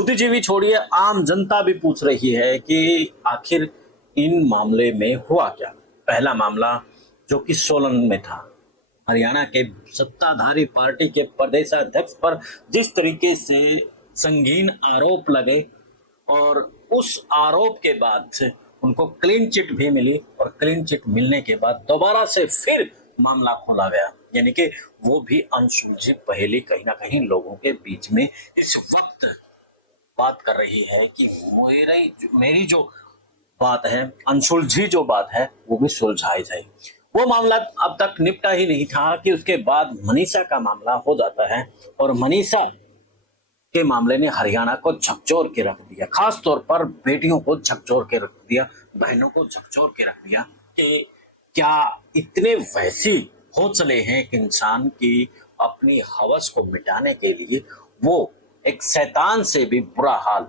बुद्धिजीवी छोड़िए, आम जनता भी पूछ रही है कि आखिर इन मामले में हुआ क्या। पहला मामला जो कि सोलन में था, हरियाणा के सत्ताधारी पार्टी के प्रदेशाध्यक्ष पर जिस तरीके से संगीन आरोप लगे और उस आरोप के बाद से उनको क्लीन चिट भी मिली और क्लीन चिट मिलने के बाद दोबारा से फिर मामला खोला गया, यानी कि वो भी अनसुलझी पहेली कहीं ना कहीं लोगों के बीच में इस वक्त बात कर रही है कि मेरी जो बात है, अनसुलझी जो बात है, वो भी सुलझाई जाए। वो मामला अब तक निपटा ही नहीं था कि उसके बाद मनीषा का मामला हो जाता है और मनीषा के मामले ने हरियाणा को झकझोर के रख दिया, खास तौर पर बेटियों को झकझोर के रख दिया, बहनों को झकझोर के रख दिया कि क्या इतने वैसी हो चले हैं कि इंसान की अपनी हवस को मिटाने के लिए वो एक शैतान से भी बुरा हाल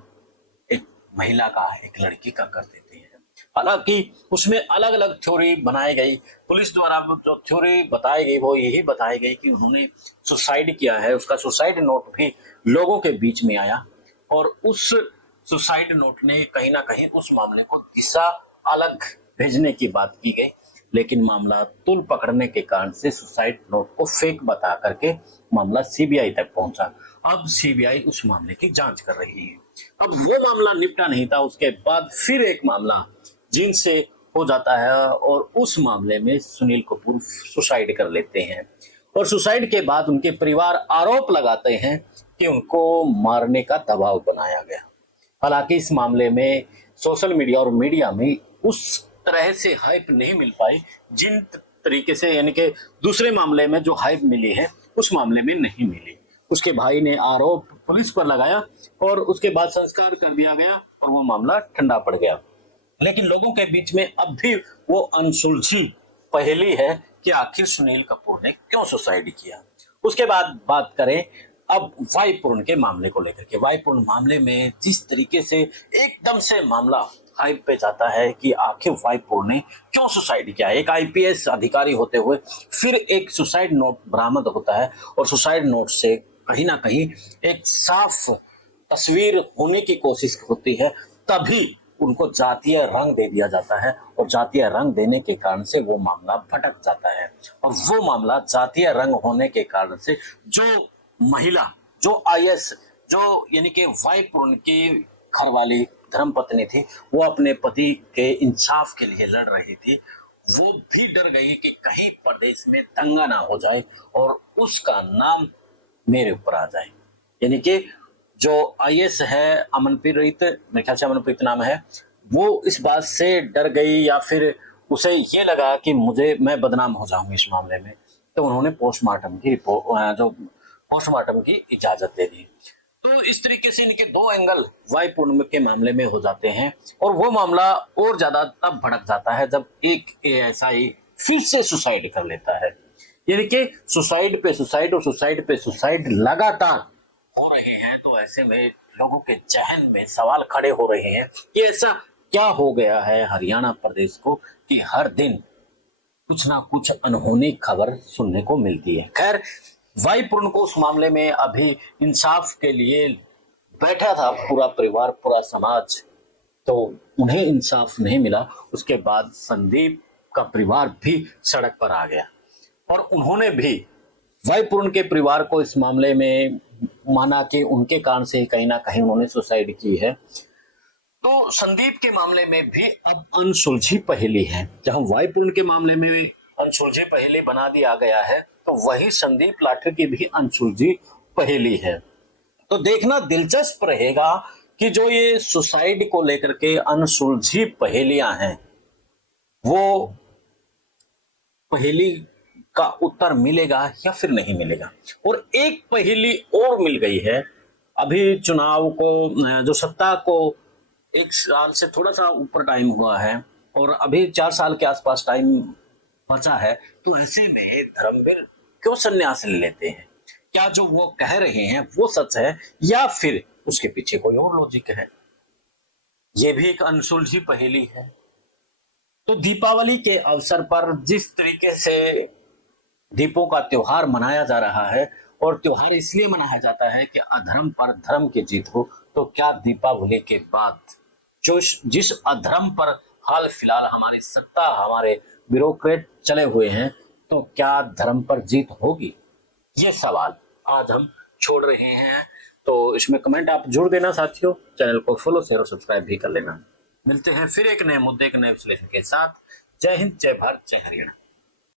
एक महिला का, एक लड़की का कर देते हैं। हालांकि उसमें अलग अलग थ्योरी बनाई गई, पुलिस द्वारा जो थ्योरी बताई गई वो यही बताई गई कि उन्होंने सुसाइड किया है। उसका सुसाइड नोट भी लोगों के बीच में आया और उस सुसाइड नोट ने कहीं ना कहीं उस मामले को दिशा अलग भेजने की बात की गई, लेकिन मामला तुल पकड़ने के कारण से सुसाइड नोट को फेक बता करके मामला सीबीआई तक पहुंचा। अब सीबीआई उस मामले की जांच कर रही है। अब वो मामला निपटा नहीं था, उसके बाद फिर एक मामला जिनसे हो जाता है और उस मामले में सुनील कपूर सुसाइड कर लेते हैं और सुसाइड के बाद उनके परिवार आरोप लगाते हैं कि उनको मारने का दबाव बनाया गया। हालांकि इस मामले में सोशल मीडिया और मीडिया में उस तरह से हाइप नहीं मिल पाई जिन तरीके से, यानी कि दूसरे मामले में जो हाइप मिली है उस मामले में नहीं मिली। उसके भाई ने आरोप पुलिस पर लगाया और उसके बाद संस्कार कर दिया गया और वो मामला ठंडा पड़ गया। लेकिन लोगों के बीच में अब भी वो अनसुलझी पहेली है कि आखिर सुनील कपूर ने क्यों सुसाइड किया। उसके बाद बात करें अब वाई पूर्ण के मामले को लेकर के। वाई पूर्ण मामले में जिस तरीके से एकदम से मामला हाइप पे जाता है कि आखिर वाई पूर्ण ने क्यों सुसाइड किया। एक आईपीएस अधिकारी होते हुए फिर एक सुसाइड नोट बरामद होता है और सुसाइड नोट से कहीं ना कहीं एक साफ तस्वीर होने की कोशिश होती है, तभी उनको जातीय रंग दे दिया जाता है और जातीय रंग देने के कारण से वो मामला भटक जाता है। और वो मामला जातीय रंग होने के कारण से जो महिला, जो आईएस, जो यानी कि वाई पूर्ण की घरवाली धर्मपत्नी थी, वो अपने पति के इंसाफ के लिए लड़ रही थी, वो भी डर गई कि कहीं प्रदेश में दंगा ना हो जाए और उसका नाम मेरे ऊपर आ जाए। यानी कि जो आईएएस है अमनप्रीत, मेरे ख्याल से अमनप्रीत नाम है, वो इस बात से डर गई या फिर उसे ये लगा कि मैं बदनाम हो जाऊंगी इस मामले में, तो उन्होंने पोस्टमार्टम की इजाजत दे दी। तो इस तरीके से इनके दो एंगल वाई पूर्ण के मामले में हो जाते हैं और वो मामला और ज्यादा तब भड़क जाता है जब एक एएसआई फिर से सुसाइड कर लेता है। यानी कि सुसाइड पे सुसाइड और सुसाइड पे सुसाइड लगातार हो रहे हैं। तो ऐसे में लोगों के जहन में सवाल खड़े हो रहे हैं कि ऐसा क्या हो गया है हरियाणा प्रदेश को कि हर दिन कुछ ना कुछ अनहोनी खबर सुनने को मिलती है। खैर, वाई पूर्ण को उस मामले में अभी इंसाफ के लिए बैठा था पूरा परिवार, पूरा समाज, तो उन्हें इंसाफ नहीं मिला। उसके बाद संदीप का परिवार भी सड़क पर आ गया और उन्होंने भी वाई पूर्ण के परिवार को इस मामले में माना कि उनके कारण से कहीं ना कहीं उन्होंने सुसाइड की है। तो संदीप के मामले में भी अब अनसुलझी पहेली है। जहां वाई पूर्ण के मामले में अनसुलझी पहेली बना दिया गया है, तो वही संदीप लाठर की भी अनसुलझी पहेली है। तो देखना दिलचस्प रहेगा कि जो ये सुसाइड को लेकर के अनसुलझी पहेलियां हैं, वो पहेली का उत्तर मिलेगा या फिर नहीं मिलेगा। और एक पहेली और मिल गई है। अभी चुनाव को, जो सत्ता को 1 साल से थोड़ा सा ऊपर टाइम हुआ है और अभी 4 साल के आसपास टाइम बचा है, तो ऐसे में धर्मवीर क्यों संन्यास ले लेते हैं? क्या जो वो कह रहे हैं वो सच है या फिर उसके पीछे कोई और लॉजिक है? ये भी एक अनसुलझी पहेली है। तो दीपावली के अवसर पर जिस तरीके से दीपों का त्योहार मनाया जा रहा है और त्योहार इसलिए मनाया जाता है कि अधर्म पर धर्म की जीत हो। तो क्या दीपावली के बाद जो जिस अधर्म पर हाल फिलहाल हमारी सत्ता, हमारे ब्यूरोक्रेट चले हुए हैं, तो क्या धर्म पर जीत होगी? ये सवाल आज हम छोड़ रहे हैं। तो इसमें कमेंट आप जोड़ देना साथियों। चैनल को फॉलो, शेयर और सब्सक्राइब भी कर लेना। मिलते हैं फिर एक नए मुद्दे, एक नए विश्लेषण के साथ। जय हिंद, जय भारत, जय हरियाणा।